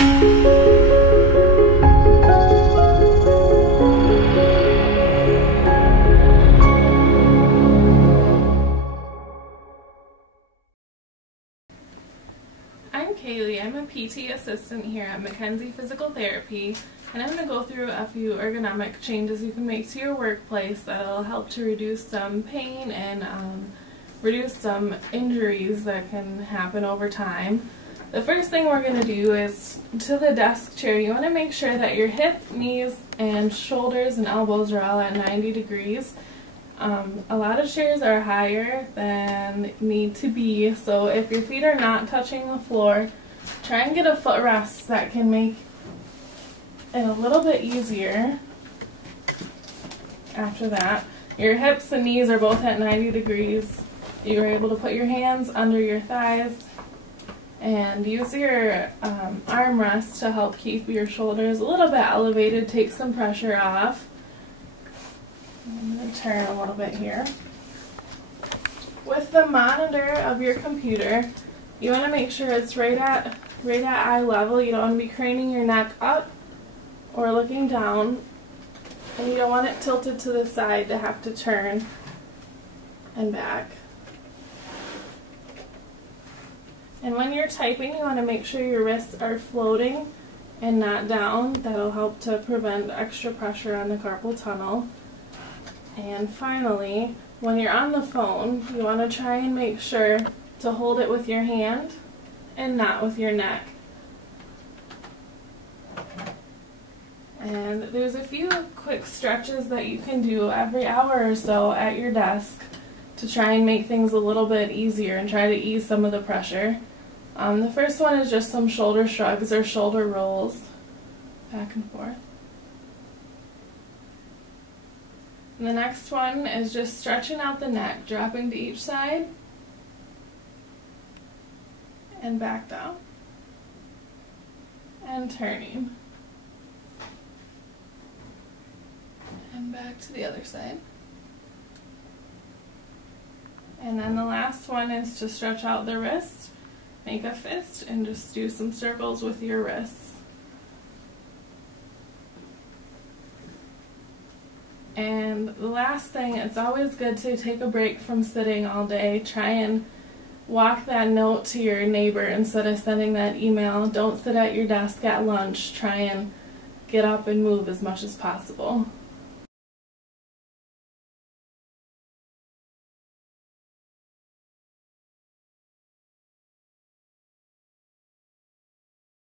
I'm Kaylee. I'm a PT assistant here at Mackenzie Physical Therapy, and I'm going to go through a few ergonomic changes you can make to your workplace that'll help to reduce some pain and reduce some injuries that can happen over time. The first thing we're going to do is, to the desk chair, you want to make sure that your hip, knees, and shoulders and elbows are all at 90 degrees. A lot of chairs are higher than need to be, so if your feet are not touching the floor, try and get a footrest that can make it a little bit easier. After that, your hips and knees are both at 90 degrees. You're able to put your hands under your thighs and use your armrest to help keep your shoulders a little bit elevated, take some pressure off. I'm going to turn a little bit here. With the monitor of your computer, you want to make sure it's right at eye level. You don't want to be craning your neck up or looking down, and you don't want it tilted to the side to have to turn and back. And when you're typing, you want to make sure your wrists are floating and not down. That'll help to prevent extra pressure on the carpal tunnel. And finally, when you're on the phone, you want to try and make sure to hold it with your hand and not with your neck. And there's a few quick stretches that you can do every hour or so at your desk to try and make things a little bit easier and try to ease some of the pressure. The first one is just some shoulder shrugs or shoulder rolls, back and forth. And the next one is just stretching out the neck, dropping to each side and back down and turning and back to the other side. And then the last one is to stretch out the wrist, make a fist, and just do some circles with your wrists. And the last thing, it's always good to take a break from sitting all day. Try and walk that note to your neighbor instead of sending that email. Don't sit at your desk at lunch. Try and get up and move as much as possible.